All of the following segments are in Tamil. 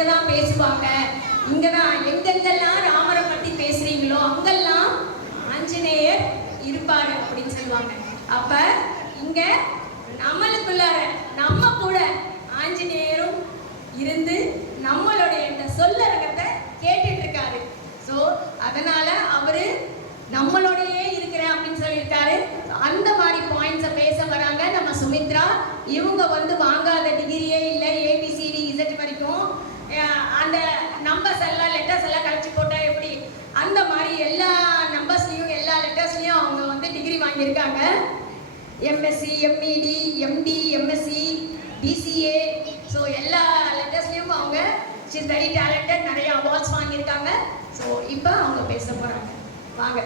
இங்கே தான் பேசுவாங்க, இங்கே தான் எங்கெங்கெல்லாம் ராமரை பற்றி பேசுகிறீங்களோ அங்கெல்லாம் ஆஞ்சநேயர் இருப்பார் அப்படின்னு சொல்லுவாங்க. அப்போ இங்கே நம்மளுக்குள்ளார நம்ம கூட ஆஞ்சநேயரும் இருந்து நம்மளுடைய இந்த சொல்லரங்கத்தை கேட்டுட்டு இருக்காரு. ஸோ அதனால அவரு நம்மளோடையே இருக்கிறேன் அப்படின்னு சொல்லியிருக்காரு. அந்த மாதிரி பாயிண்ட்ஸை பேச வராங்க நம்ம சுமித்ரா. இவங்க வாங்காத டிகிரியே இல்லை, ஏபிசிடி இசட் வரைக்கும் அந்த நம்பர்ஸ் எல்லாம் லெட்டர்ஸ் எல்லாம் கழிச்சு போட்டால் எப்படி அந்த மாதிரி எல்லா நம்பர்ஸ்லையும் எல்லா லெட்டர்ஸ்லையும் அவங்க டிகிரி வாங்கியிருக்காங்க. MSc, MEd, MD, MSc, BCA, so எல்லா லெட்டர்ஸ்லையும் அவங்க ஷீ இஸ் வெரி டேலண்டட், நிறைய அவார்ட்ஸ் வாங்கியிருக்காங்க. ஸோ இப்போ அவங்க பேச போகிறாங்க. வாங்க.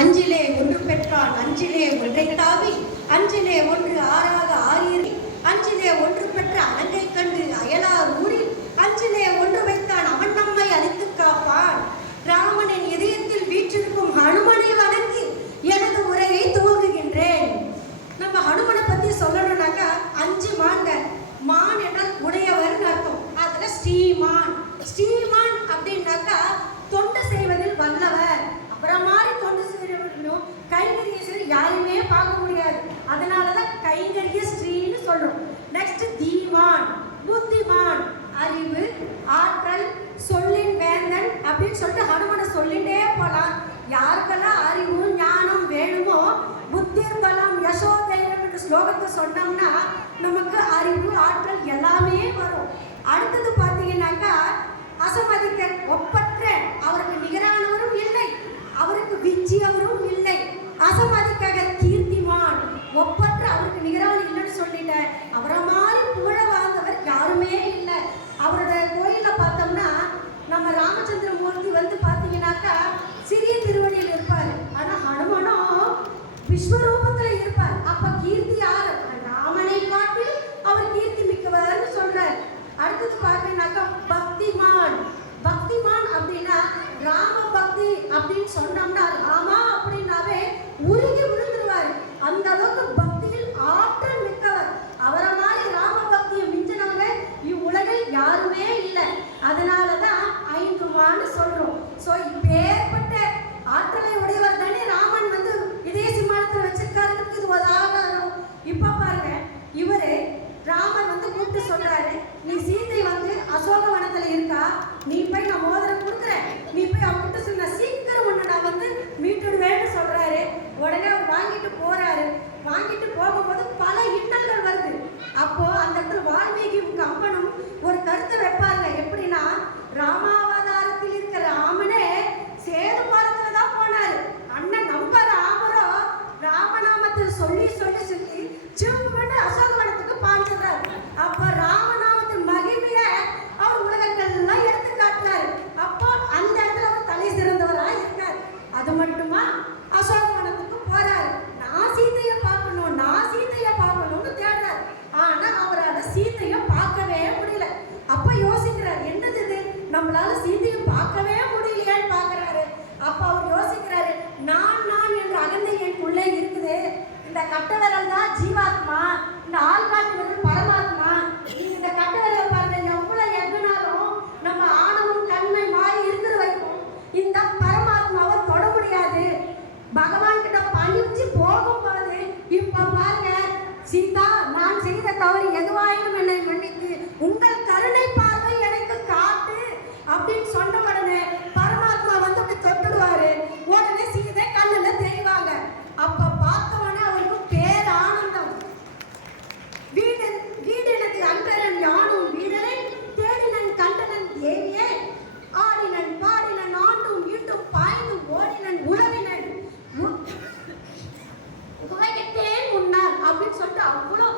அஞ்சிலே ஒன்று பெற்றான், அஞ்சிலே ஒன்றை தாவி, அஞ்சிலே ஒன்று ஆறாக ஆறீர், அஞ்சிலே ஒன்று பெற்ற அலங்கை கண்டு அயலார் ஊரில், அஞ்சிலே ஒன்று வைத்தான் அவன் நம்மை அழித்து காப்பான். ராமனின் இதயத்தில் வீற்றிருக்கும் ஹனுமனை வணங்கி எனது உரையை துவங்குகின்றேன். நம்ம ஹனுமனை பத்தி சொல்லணும்னாக்கா 5 மான்க. மான் என்றால் உடையவர்னு அர்த்தம். அதுல ஸ்ரீமான். ஸ்ரீமான் அப்படின்னாக்கா தொண்டு செய்வதில் வல்லவர். அப்புறம் மாதிரி தொண்டு செய்யணும் கைங்கரிய யாருமே பார்க்க முடியாது. அதனாலதான் கைங்கரிய ஸ்ரீன்னு சொல்றோம். நெக்ஸ்ட் தீமான், புத்திமான், அறிவு, ஆற்றல், சொல்லின் வேந்தன் அப்படின்னு சொல்லிட்டு ஹனுமனை சொல்லிட்டே போலாம். யாருக்கெல்லாம் அறிவு ஞானம் வேணுமோ, புத்திர் பலம் யசோதைரம் என்ற ஸ்லோகத்தை சொன்னோம்னா நமக்கு அறிவு ஆற்றல் எல்லாமே வரும். அடுத்தது பார்த்தீங்கன்னாக்கா அசமதிக்க ஒப்பற்ற, அவருக்கு நிகரானவரும் இல்லை, அவருக்கு விஞ்சியவரும் இல்லை. அசமதிக்காக கீர்த்திமான், ஒப்பற்ற, அவருக்கு நிகரான இல்லைன்னு சொல்லிட்டேன். அவரை மாதிரி புகழ வாழ்ந்தவர் யாருமே இல்லை. அவரோட கோயிலில் பார்த்தோம்னா நம்ம ராமச்சந்திரமூர்த்தி பார்த்தீங்கன்னாக்கா சிறிய திருவடியில் இருப்பார். ஆனால் ஹனுமனும் விஸ்வரூபத்தில் இருப்பார். அப்போ கீர்த்தி யார்? ராமனை காட்டில் அவர் கீர்த்தி மிக்கவர்னு சொல்றார். அடுத்தது பார்த்தீங்கன்னாக்கா பக்திமான். பக்திமான் அப்படின்னா ராம பக்தி அப்படின்னு சொன்னோம்னா ராமா அப்படின்னாவே உருகி விழுந்துருவார். அந்த அளவுக்கு பக்தியில் ஆற்றல் மிக்கவர். அவரை மாதிரி ராம பக்தியை மிஞ்சினவங்க இவ்வுலகில் யாருமே இல்லை. அதனாலதான் 5 மான்னு சொல்றோம். ஸோ இப்பேற்பட்ட ஆற்றலை உடையவர் தானே ராமன் இதே சிம்மாசனத்தில் வச்சிருக்காருன்னு இது ஒரு ஆதாரம். இப்ப பாருங்க, இவரு ராமன் கூப்பிட்டு சொல்றாரு, நீ சீதை அசோகவனத்துல இருக்கா, நீ போய் நான் மோதிரம் கொடுக்குறேன், நீ போய் அவங்ககிட்ட சொன்ன சீக்கிரம் ஒன்று நான் மீட்டுடுவேன்னு சொல்றாரு. உடனே அவர் வாங்கிட்டு போறாரு. வாங்கிட்டு போகும்போது பல இன்னல்கள் வருது. அப்போ அந்த இடத்துல வால்மீகியும் கம்பனும் ஒரு கருத்தை வைப்பாங்க. எப்படின்னா, ராமாவதாரத்தில் இருக்கிற ராமனே சேது பாலத்துல தான் போனாரு. அண்ணன் நம்ம ராமரோ ராமநாமத்தை சொல்லி சொல்லி சொல்லி சிவன் அசோகவனத்துக்கு பாஞ்சிடுறாரு. அப்ப ராமநாமத்தின் மகிமைய அவர் உலகங்கள்லாம் எடுத்து காட்டினாரு. அப்போ அந்த இடத்துல அவர் தலை சிறந்தவராக இருக்காரு. அது மட்டுமா, அசோகவனத்துக்கு போறாரு. நான் சீதையை பார்க்கணும், நான் சீதையை பார்க்கணும்னு தேடுறாரு. ஆனா அவரால் சீதையை பார்க்கவே முடியல. அப்ப யோசிக்கிறார், என்னது இது, நம்மளால சீதையை பார்க்கவே முடியலையான்னு பாக்குறாரு. அப்ப அவர் யோசிக்கிறாரு, நான் நான் என்ற அகந்தை எனக்குள்ளே இருக்குது. இந்த கட்டவரல் தான் ஜீவாத்மா, இந்த ஆள்காட்டுவர்கள் பரமாத்மா. இந்த கட்டவரல் பாருங்க, எவ்வளவு எதுனாலும் நம்ம ஆணவம் கண்மை மாறி இருக்கிற வரைக்கும் இந்த பரமாத்மாவை தொட முடியாது. பகவான் கிட்ட பணிஞ்சு போகும்போது இப்ப பாருங்க, சீதா நான் செய்த தவறு எதுவாயினும் என்னை மன்னித்து உங்கள் கருணை பார்வை எனக்கு காட்டு அப்படின்னு சொன்ன உடனே பரமாத்மா அப்படி தொட்டுடுவாரு. உடனே சீதை கண்ணுல தெரிவாங்க. அப்ப பார்த்தவனே அவருக்கு பேர் ஆனந்தம். வீடு எனக்கு அன்பரன் யானும் வீரனை தேடினன் கண்டனன் தேவியே ஆடினன் பாடினன் ஆண்டும் ஈண்டும் பாய்ந்தும் ஓடினன் உறவினன் உலகத்தேன் முன்னாள் அப்படின்னு சொல்லிட்டு அவ்வளோ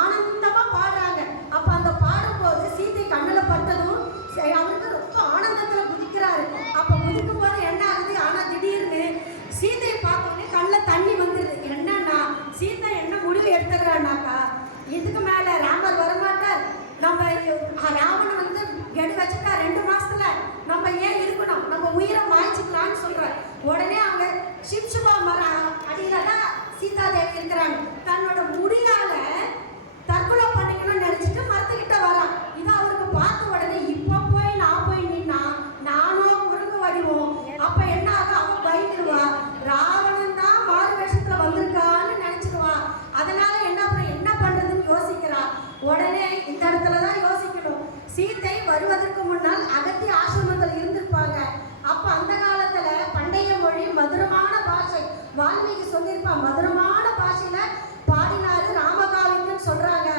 ஆனந்தமா பாடுறாங்க. அப்ப அந்த பாடும்போது சீதை கண்ணுல பட்டதும் அவருக்கு ரொம்ப ஆனந்தத்துல குதிக்கிறாரு. அப்ப குதிக்கும் போது என்ன ஆகுது, ஆனா திடீர்னு சீதையை பார்த்தோன்னே கண்ணில் தண்ணி வந்துடுது. என்னன்னா, சீதை என்ன முடிவு எடுத்துக்கிறான்னாக்கா, இதுக்கு மேல ராமர் வரமாட்டார், நம்ம ராவணன் எடு வச்சுட்டா 2 மாசத்துல நம்ம ஏன் இருக்கணும், நம்ம உயிரை மாய்ச்சிக்கலாம்னு சொல்றாரு. உடனே அவங்க சிப்சுபா மரம் அடியில தான் சீதா சீதாதேவி இருக்கிறாங்க. தன்னோட முடியால தற்கொலை பண்ணிக்கணும்னு நினைச்சிட்டு மரத்துக்கிட்ட வரான். இதை அவருக்கு பார்த்த உடனே இப்ப போய் நான் போய் நின்னா நானும் குறுங்கு வடிவோம். அப்ப என்ன ஆகும், அவன் பயந்துருவா. ராவணன் தான் மாறு வேஷத்துல வந்திருக்கான்னு நினைச்சிருவா. அதனால என்ன பண்றதுன்னு யோசிக்கிறா. உடனே இந்த இடத்துலதான் யோசிக்கணும். சீதை வருவதற்கு முன்னால் அகத்திய ஆசிரமத்தில் இருந்திருப்பாங்க. அப்ப அந்த காலத்துல பண்டைய மொழி மதுரமான பாஷை, வால்மீகி சொல்லியிருப்பான், மதுரமான பாஷையில பாடினாரு ராமகாவியம்னு சொல்றாங்க.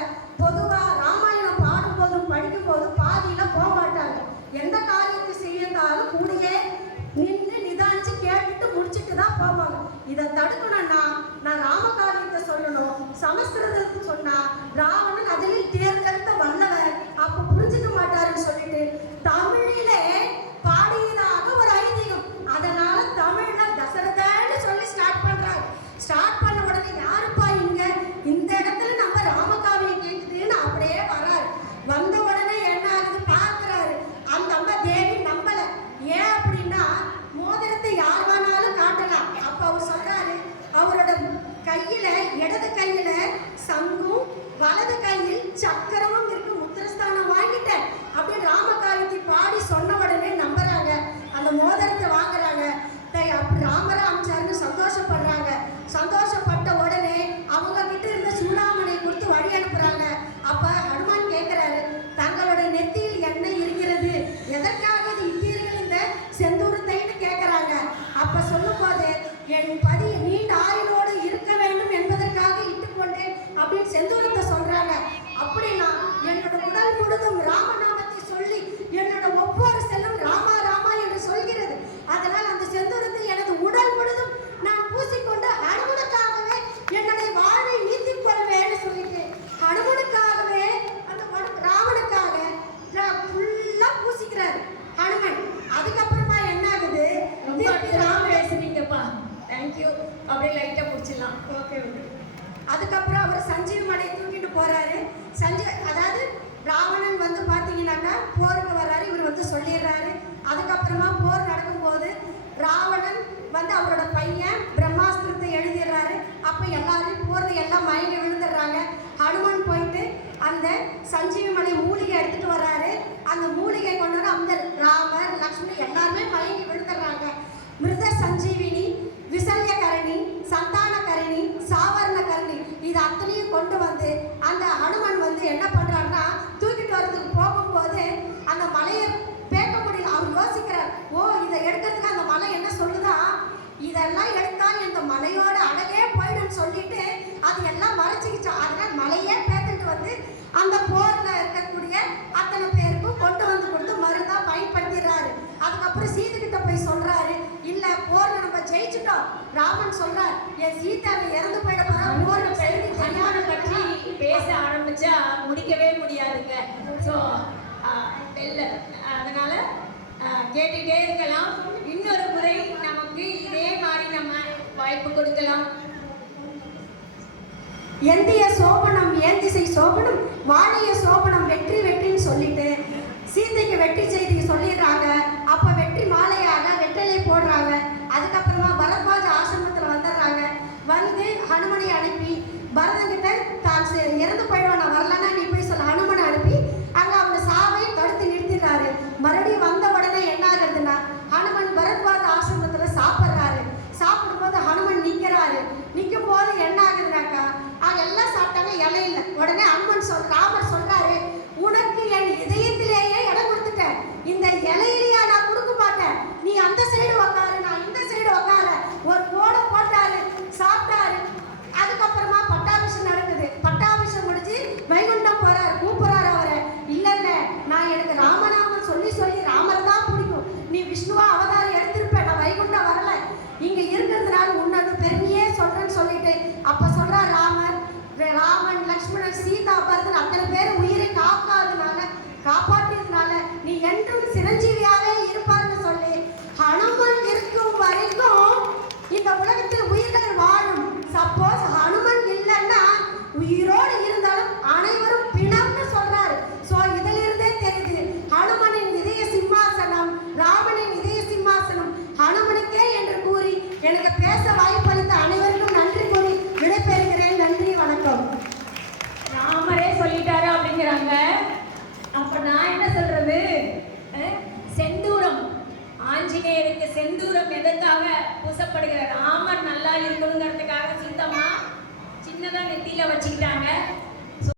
பொதுவா ராமாயணம் பாடும்போதும் படிக்கும் போது பாதியில போக மாட்டாங்க. எந்த காரியத்தை செய்யறதாலும் கூடியே நின்று நிதானிச்சு கேட்டுட்டு முடிச்சுட்டு தான் போவாங்க. இதை தடுக்கணும்னா நான் ராமகாவியத்தை சொல்லணும். சமஸ்கிருதத்தை சொன்னா ராவணன் அதில் தேர்ந்தெடுத்த வல்லவர், அப்ப புரிஞ்சுக்க மாட்டாருன்னு சொல்லிட்டு தமிழிலே பாடியதாக ஒரு ஐதீகம். அதனால தமிழ்ல தசரதன்னு சொல்லி ஸ்டார்ட் பண்றாங்க. ஸ்டார்ட் பண்ண உடனே யாருப்பா இங்க இந்த இடத்துல நம்ம ராமகாவியம் கேட்குதுன்னு அப்படியே வராரு. வந்த உடனே என்ன ஆகுது பார்க்கிறாரு. அந்த அம்மா தேவி நம்பல. ஏன் அப்படின்னா மோதிரத்தை யார் வேணாலும் காட்டலாம். அப்ப அவர் சொல்றாரு, அவரோட கையில இடது கையில சங்கும் வலது கையில் சக்கரமும் இருக்கு, முத்திரஸ்தானம் வாங்கிட்டேன் அப்படின்னு ராமகாவியத்தை பாடி சொன்ன உடனே நம்புறாங்க. அந்த மோதிரத்தை வாங்குறாங்க. அப்படி ராமரை அமைச்சாருன்னு சந்தோஷப்படுறாங்க. சந்தோஷப்பட்ட உடனே அவங்க கிட்ட இருந்த சூடாமணியை கொடுத்து வழி அனுப்புறாங்க. அப்ப ஹனுமான் கேட்கிறாரு, தங்களோட நெத்தியில் என்ன இருக்கிறது, எதற்காக இது இட்டீர்கள் இந்த செந்தூரத்தைன்னு கேட்கிறாங்க. அப்ப சொல்லும் போது என் பதி நீண்ட ஆயுளோடு இருக்க வேண்டும் என்பதற்காக இட்டுக்கொண்டேன் அப்படின்னு செந்தூரத்தை சொல்றாங்க. அப்படின்னா என்னோட உடல் முழுதும் ராமநாமத்தை சொல்லி என்னோட ஒவ்வொரு செல்லும் ராமா ராமா என்று சொல்கிறது. அதனால் அந்த செந்தூரத்தை எனது உடல் முழுதும் நான் பூசிக்கொண்டு ஹனுமனுக்காகவே என்னுடைய வாழ்வை நீத்திக் கொள்வேன்னு சொல்லிட்டு ஹனுமனுக்காகவே அந்த ராவனுக்காக ஃபுல்லா பூசிக்கிறாரு ஹனுமன். அதுக்கப்புறமா என்ன ஆகுது, பேசுறீங்கப்பா, தேங்க்யூ. அப்படியே லைட்டா பிடிச்சிடலாம். ஓகே. அதுக்கப்புறம் அவர் சஞ்சீவி மலையை தூக்கிட்டு போறாரு. அதாவது ராவணன் வந்து பாத்தீங்கன்னாக்கா போருக்கு வர்றாரு. இவர் வந்து சொல்லிடுறாரு. அதுக்கப்புறமா போர் நடக்கும்போது ராவணன் வந்து அவரோட பையன் பிரம்மாஸ்திரத்தை எழுதிடுறாரு. அப்ப எல்லாரும் போறது எல்லாம் மயங்கி விழுந்துடுறாங்க. ஹனுமன் போயிட்டு அந்த சஞ்சீவி மலை மூலிகை எடுத்துட்டு வர்றாரு. அந்த மூலிகை கொண்டு வர அந்த ராமர் லக்ஷ்மணி எல்லாருமே மயங்கி விழுந்துடுறாங்க. மிருத சஞ்சீவினி, விசல்யகரணி, சந்தானகரணி, சாவர்ணகரணி இது அத்தனையும் கொண்டு வந்து அந்த ஹனுமன் வந்து என்ன பண்றாருன்னா தூக்கிட்டு வர்றதுக்கு போகும்போது அந்த மலையை பேக்க முடியல. அவர் யோசிக்கிறார், ஓ இதை எடுக்கிறதுக்கு அந்த மலை என்ன சொல்லுதா, இதெல்லாம் எடுத்தா இந்த மலையோட அழகே போயிடுன்னு சொல்லிட்டு அது எல்லாம் மறைச்சிக்கிச்சா. அதனால மலையே பேத்துட்டு வந்து அந்த போர்ல இருக்கக்கூடிய அத்தனை பேருக்கும் கொண்டு வந்து கொடுத்து மருந்தா பயன்படுத்திடுறாரு. அதுக்கப்புறம் சீதை கிட்ட போய் சொல்றாரு, இல்ல போர்ல நம்ம ஜெயிச்சுட்டோம். ராமன் சொல்றார், என் சீதாவை இறந்து போயிட போறா, போர்ல ஹனுமானை பற்றி பேச ஆரம்பிச்சா முடிக்கவே முடியாதுங்க. ஸோ அதனால கேட்டுட்டே இருக்கலாம். இன்னொரு முறை நமக்கு இதே மாதிரி நம்ம வாய்ப்பு கொடுக்கலாம். எந்திய சோபனம் ஏந்திசை சோபனம் வாழிய சோபனம் வெற்றி வெற்றின்னு சொல்லிட்டு சீதைக்கு வெற்றி செய்தி சொல்லிடுறாங்க. அப்ப வெற்றி மாலையாக வெற்றிலை போடுறாங்க. அதுக்கப்புறமா பரத்வாஜ ஆசிரமத்துல வந்துடுறாங்க. வந்து ஹனுமனை அனுப்பி பரதன்கிட்ட தான் இறந்து போயிடுவான், நான் வரலன்னா நீ போய் சொல்ல ஹனுமனை அனுப்பி அங்க அவங்க சாவை தடுத்து நிறுத்திடுறாரு. மறுபடியும் வந்த உடனே என்ன ஆகுதுன்னா ஹனுமன் பரத்வாஜ ஆசிரமத்துல சாப்பிட்றாரு. சாப்பிடும்போது ஹனுமன் நிற்கிறாரு. நிற்கும் போது என்ன ஆகுதுனாக்கா எல்லாம் சாப்பிட்டாங்க, இலை இல்லை. உடனே ஹனுமன் ராமர் சொல்றாரு, உனக்கு என் இதயத்திலேயே இடம் கொடுத்துட்டேன், இந்த இலையிலேயே நான் கொடுக்க மாட்டேன், நீ அந்த சைடு உக்காரு நான் இந்த சைடு உக்கார. ஒரு கோடை போட்டாரு, சாப்பிட்டாரு. அதுக்கப்புறமா பட்டாபிஷம் நடக்குது. பட்டாபிஷம் முடிஞ்சு வைகுண்டம் போறாரு. கூப்பிடுறாரு அவரை, இல்ல இல்ல நான் எனக்கு ராமநாமன் சொல்லி சொல்லி ராமர் தான் பிடிக்கும், நீ விஷ்ணுவா அவதாரம் எடுத்திருப்ப, நான் வைகுண்டம் வரல, இங்க இருக்கிறதுனால உன்னோட பெருமையே சொல்றேன்னு சொல்லிட்டு அப்ப சொல்றார் ராமன் லக்ஷ்மணன் சீதா பரதன் அத்தனை பேர் உயிரை காப்பாற்றியதுனால நீ என்றும் சிரஞ்சீவியாவே இருப்பார்னு சொல்லி ஹனுமன் இருக்கும் வரைக்கும் இந்த உலகத்தில் உயிர்கள் வாழும். சப்போஸ் ஹனுமன் இல்லைன்னா உயிரோடு இருந்தாலும் அனைவரும் பிணம்னு சொல்றாரு. சோ இதிலிருந்தே தெரியுது ஹனுமனின் இதய சிம்மாசனம் ராமனின் இதய சிம்மாசனம் ஹனுமனுக்கே என்று கூறி எனக்கு பேச வாய்ப்பளித்த அனைவருக்கும் நன்றி கூறி விடை பூசம் எதற்காக பூசப்படுகிற ராமர் நல்லா இருக்க